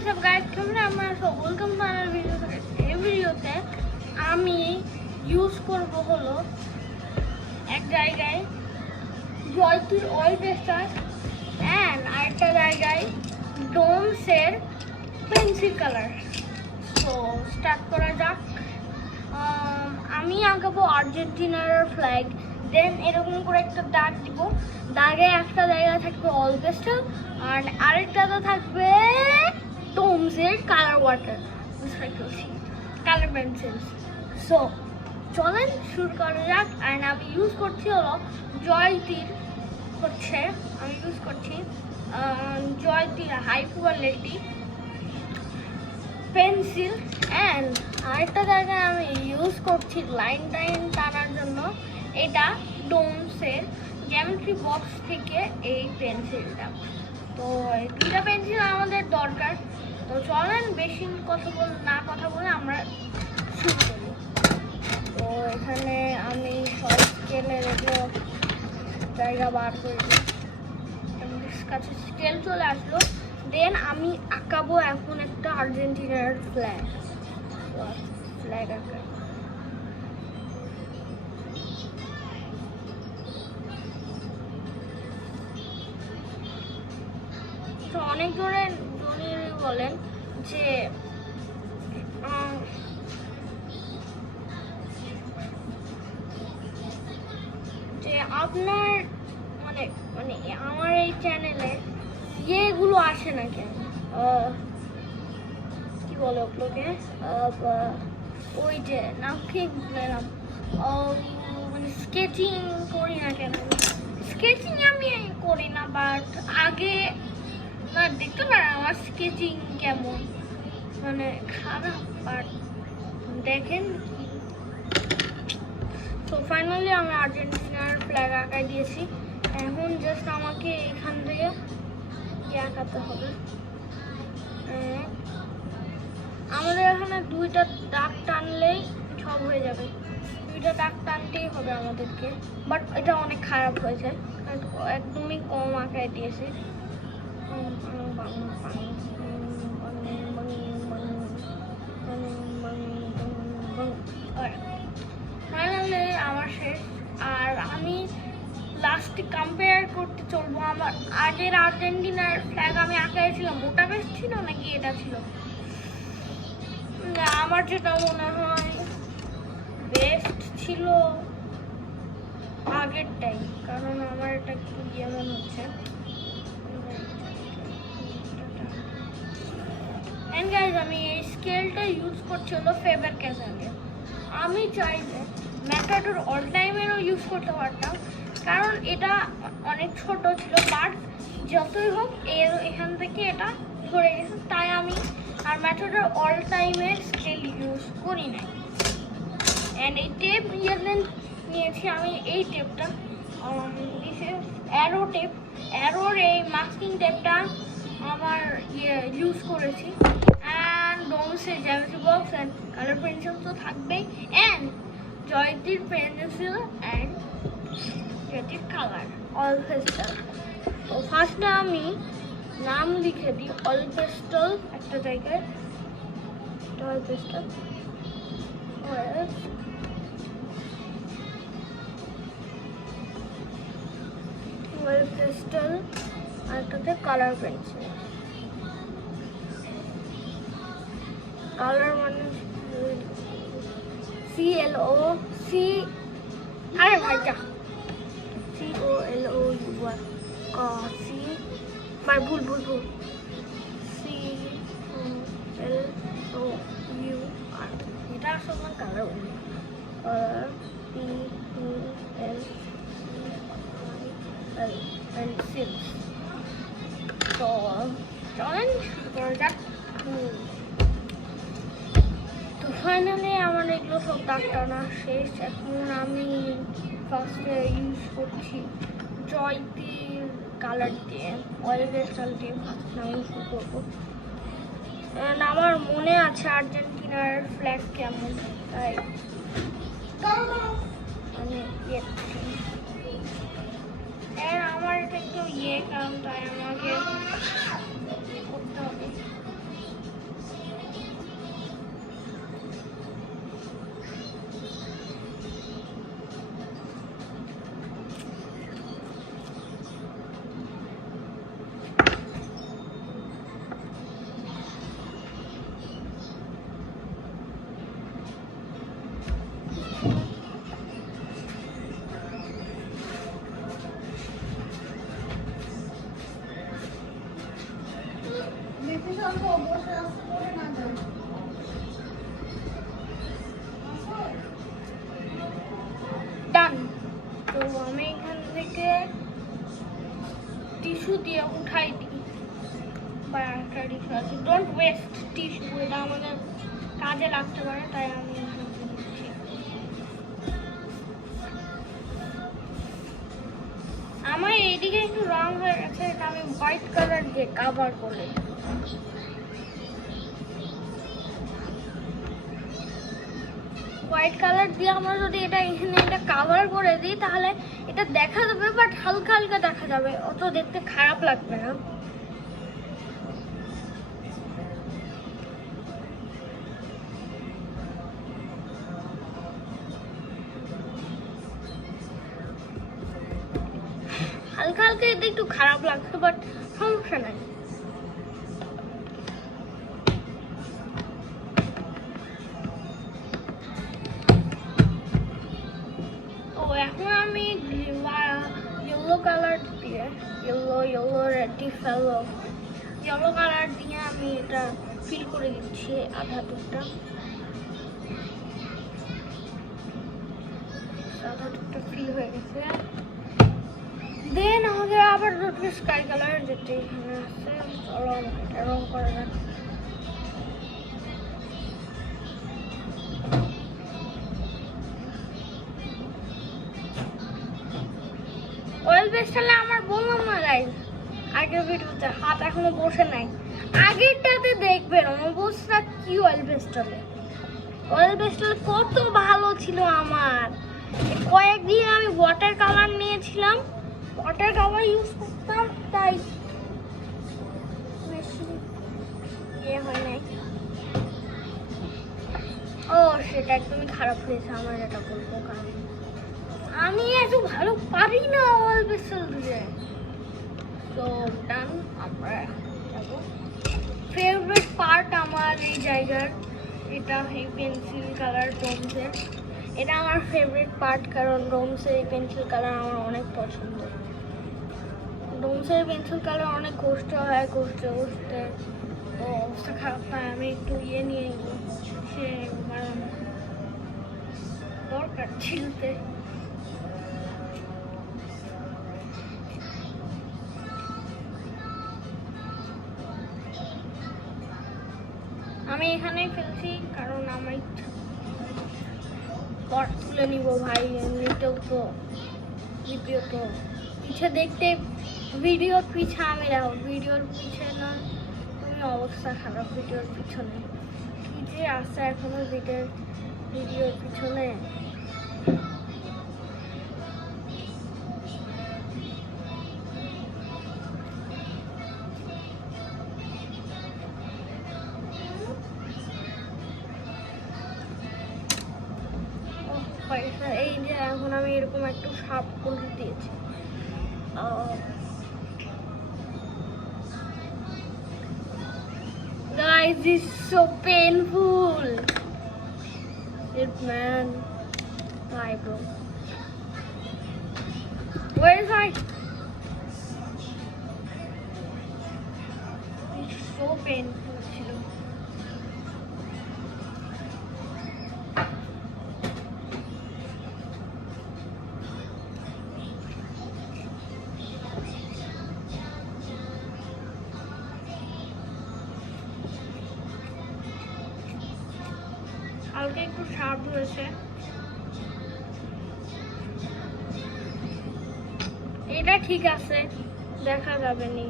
WhatsApp guys, তোমরা আমরা সব ওয়েলকাম টু আনাদার ভিডিও। এই ভিডিওতে আমি ইউজ করব হলো এক জায়গায় জয়তুর অয়েল পেস্টার অ্যান্ড আরেকটা জায়গায় ডোমসের পেন্সিল কালার। তো স্টার্ট করা যাক। আমি আঁকাবো আর্জেন্টিনার ফ্ল্যাগ, দেন এরকম করে একটা দাগ দিব। দাগে একটা জায়গায় থাকবে অয়েল পেস্টাল আর আরেকটাতে থাকবে ডোমসের colour water colour pencil. So চলেন শুরু করা যাক। অ্যান্ড আমি ইউজ করছি হলো জয়তির আমি ইউজ করছি জয়তির হাই কোয়ালিটি পেন্সিল। অ্যান্ড আরেকটা জায়গায় আমি ইউজ করছি লাইন টানার জন্য এটা ডোমসের জ্যামিট্রি বক্স থেকে এই পেন্সিলটা। তো এই দুইটা পেন্সিল আমাদের দরকার। তো চলেন বেশি কথা বলে আমরা শুরু করি। তো এখানে আমি সব স্কেলের এগুলো জায়গা বার করে দিই, কাছে স্কেল চলে আসলো। দেন আমি আঁকাবো এখন একটা আর্জেন্টিনার ফ্ল্যাগ আঁকাই। তো অনেক জনের বলেন যে আপনার মানে মানে আমার এই চ্যানেলে ইয়েগুলো আসে না কেন, কি বলে ওগুলোকে, ওই যে নাম ঠিক বললাম, মানে স্কেচিং করি না কেন। স্কেচিং আমি করি না, বাট আগে না দেখতে পারে আমার স্কেচিং কেমন, মানে খারাপ, বাট দেখেন। তো ফাইনালি আমি আর্জেন্টিনার ফ্ল্যাগ আঁকাই দিয়েছি। এখন জাস্ট আমাকে এখান থেকে আঁকাতে হবে। আমাদের এখানে দুইটা দাগ টানলেই সব হয়ে যাবে, দুইটা দাগ টানতেই হবে আমাদেরকে। বাট এটা অনেক খারাপ হয়েছে, একদমই কম আঁকাই দিয়েছি। ফাইনালি আমার শেষ। আর আমি লাস্টে কম্পেয়ার করতে চলবো আমার আগের আর্জেন্টিনার ফ্ল্যাগ আমি আঁকাইছিলাম, ওটা বেশ ছিল নাকি এটা ছিল। আমার যেটা মনে হয় বেস্ট ছিল আগেরটাই, কারণ আমার এটা একটু যেমন হচ্ছে। আমি এই স্কেলটা ইউজ করছি হলো ফেবার ক্যাসেলের। আমি চাইলে ম্যাটাডোর অল টাইমেরও ইউজ করতে পারতাম, কারণ এটা অনেক ছোট ছিল, বাট যতই হোক এখান থেকে এটা ধরে গেছে, তাই আমি আর ম্যাটাডোর অল টাইমের স্কেল ইউজ করি নাই। অ্যান্ড এই টেপ নিয়েছি আমি, এই টেপটা অ্যারো টেপ, অ্যারোর এই মাস্কিং টেপটা আমার ইউজ করেছি। অ্যান্ড ডোমসের geometry box and colour pencil তো থাকবেই, অ্যান্ড জয়তির পেন্সিল অ্যান্ড জয়তির কালার অয়েল পেস্টাল। তো ফার্স্টে আমি নাম লিখে দিই অয়েল পেস্টাল, একটা জায়গায় অয়েল পেস্টাল, অয়েল পেস্টাল আর একটাতে কালার পেন্সিল। কালার মানে CLOC, আরে ভাইটা COLOUR সি, ভাই ভুল CLOUR, এটা আসলে কালার পেন্সিল। তো চলেন শুরু করা যাক। তো ফাইনালি আমার এগুলো সব দাগ টানা শেষ। এখন আমি ফার্স্টে ইউজ করছি জয়তির কালার দিয়ে, অয়েল পেস্টাল দিয়ে ফার্স্ট আমি ইউজ করবো। অ্যান্ড আমার মনে আছে আর্জেন্টিনার ফ্ল্যাগ কেমন, তাই আমি আমার এটা একটু কারণ তাই আমাকে করতে হবে। ডান। তো আমি এখান থেকে টিস্যু দিয়ে উঠাই দিই, বা একটা টিস্যু আছে, ডোন্ট ওয়েস্ট টিস্যু, এটা আমাদের কাজে লাগতে পারে, তাই আমি এখান থেকে নিচ্ছি। আমার এইদিকে একটু রং হয়ে গেছে, এটা আমি হোয়াইট কালার দিয়ে কাভার করে, হোয়াইট কালার দিয়ে আমরা যদি এটা এখানে এটা কাভার করে দিই তাহলে এটা দেখা যাবে, বাট হালকা হালকা দেখা যাবে, অত দেখতে খারাপ লাগবে না। হালকা হালকা এটা একটু খারাপ লাগছে, বাট সমস্যা নাই। এখন আমি ইয়েলো কালার দিয়ে ইয়েলো রেডি ফেলো ইয়েলো কালার দিয়ে আমি এটা ফিল করে দিচ্ছি আধা টুকটা ফিল হয়ে গেছে। দেন আমাদের আবার দুটো স্কাই কালার যেটা এখানে আছে, চলো এটা রং করা যাক। অয়েল পেস্টালে আমার বললাম না গাইস, আগের ভিডিওতে হাত এখনো বসে নাই, আগেরটাতে দেখবেন অবস্থা কি। অয়েল পেস্টালে কত ভালো ছিল আমার। কয়েকদিন আমি ওয়াটার কালার নিয়েছিলাম, ওয়াটার কালার ইউজ করতাম, তাই বেশি হয় নাই। ও সেটা একদমই খারাপ হয়েছে, আমার এটা বলবো, কারণ আমি এত ভালো পারি না অয়েল পেস্টাল দিয়ে। তো ডান, আমরা যাবো ফেভারিট পার্ট আমার এই জায়গার, এটা এই পেন্সিল কালার ডোমসের, এটা আমার ফেভারিট পার্ট, কারণ ডোমসের এই পেন্সিল কালার আমার অনেক পছন্দ। ডোমসের পেন্সিল কালার অনেক ঘষতে হয়, ঘষতে তো অবস্থা খারাপ হয়। আমি একটু ইয়ে নিয়ে সে কারণ দরকার ছিলতে। আমি এখানেই ফেলছি কারণ আমার ইচ্ছা পট তুলে নিব ভাই, এমনিতেও তো ভিডিও তো পিছে দেখতে, ভিডিওর পিছে আমি রাখো, ভিডিওর পিছে না তুমি অবস্থা খারাপ। ভিডিওর পিছনে কি যে আছে এখনো ভিডিওর পিছনে। এই যে এখন আমি এরকম একটু শার্প করে দিয়েছি। Guys, this is so painful. It man, hi bro. Where is I? It's so painful. হালকা একটু শার্প হয়েছে, এটা ঠিক আছে, দেখা যাবে নি।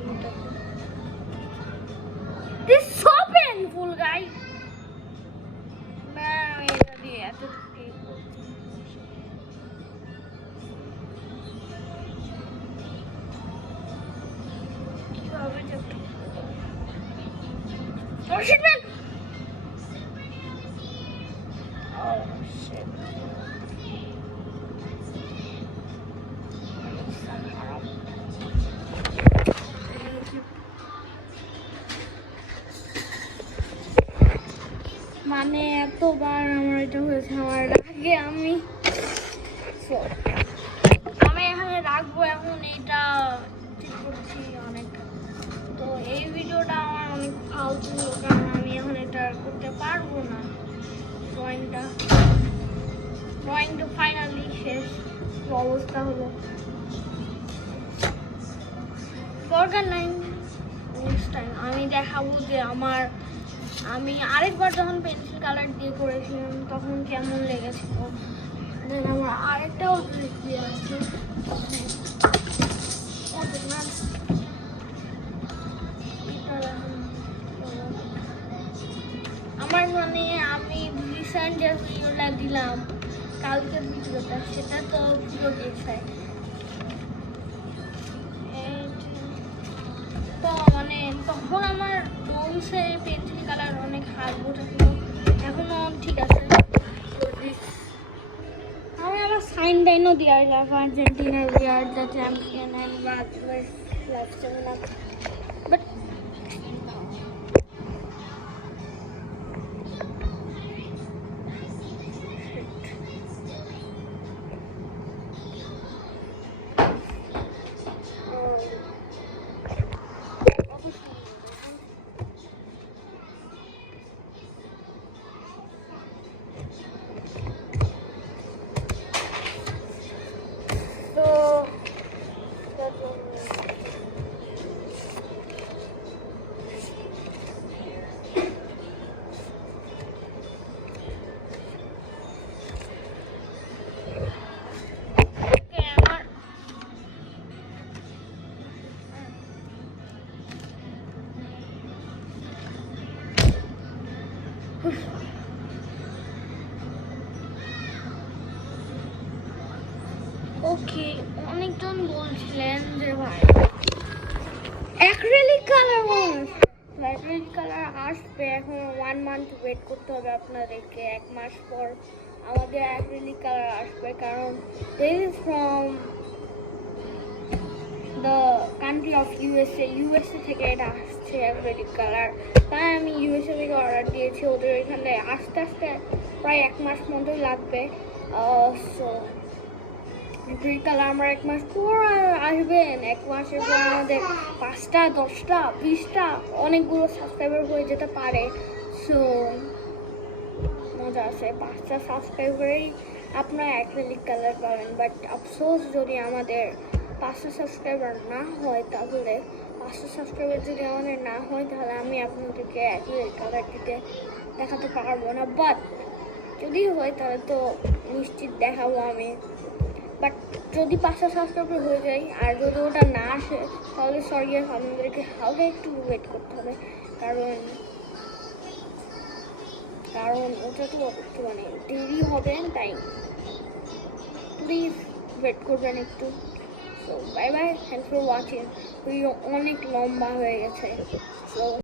This is so painful guys. এটা দিয়ে এত কিভাবে যাবে? Oh shit man! Oh shit. মানে এতবার আমার এটা হয়েছে, আমার রাগে আমি এখানে রাখবো। এখন এটা ঠিক করছি অনেক, তো এই ভিডিওটা আমার অনেক ভালো ফালতু, কারণ আমি এখন এটা করতে পারবো না। ড্রয়িংটা ফাইনালি শেষ। কি অবস্থা হলো, দরকার নাই। নেক্সট টাইম আমি দেখাবো যে আমি আরেকবার যখন পেন্সিল কালার দিয়ে করেছিলাম তখন কেমন লেগেছিল। দেন আমার আরেকটাও দিয়ে আছে। আমার মানে আমি রিসেন্ট যে ভিডিওটা দিলাম, কালকের ভিডিওটা, সেটা তো ভিডিও গেছে। তো মানে তখন আমার নোমসে পেন্সিল কালার অনেক হাত উঠেছিল, এখনো ঠিক আছে। আমি আবার সাইন ডাইনও দিয়ে আসলাম, Argentina we are the champion and Bangladesh love না। বাট ওকে, অনেকজন বলছিলেন যে ভাই অ্যাক্রিলিক কালার আসবে, এখন 1 মান্থ ওয়েট করতে হবে আপনাদেরকে। 1 মাস পর আমাদের অ্যাক্রিলিক কালার আসবে, কারণ this is from the country of USA থেকে এটা আসছে অ্যাক্রিলিক কালার। তাই আমি ইউএসএ থেকে অর্ডার দিয়েছি, ওদের এখানে আস্তে আস্তে প্রায় 1 মাস মতোই লাগবে। সো অ্যাক্রিলিক কালার আমার 1 মাস পর আসবেন। 1 মাসের পর আমাদের 5টা 10টা 20টা অনেকগুলো সাবস্ক্রাইবার হয়ে যেতে পারে। সো মজা আছে, 5টা সাবস্ক্রাইবারেই আপনার অ্যাক্রিলিক কালার পাবেন। বাট আফসোস, যদি আমাদের 5টা সাবস্ক্রাইবার না হয়, তাহলে 5টা সাবস্ক্রাইবার যদি আমাদের না হয়, তাহলে আমি আপনাদেরকে অ্যাক্রিলিক কালার দেখাতে পারবো না। বাট যদি হয় তাহলে তো নিশ্চিত দেখাবো আমি। বাট যদি 5টা সাবস্ক্রাইবার হয়ে যায় আর যদি ওটা না আসে, তাহলে সরি, আমাদেরকে হালকা একটু ওয়েট করতে হবে, কারণ ওটা তো মানে দেরি হবে। তাই প্লিজ ওয়েট করবেন একটু। So bye bye, thanks for watching. Video অনেক লম্বা হয়ে গেছে। সো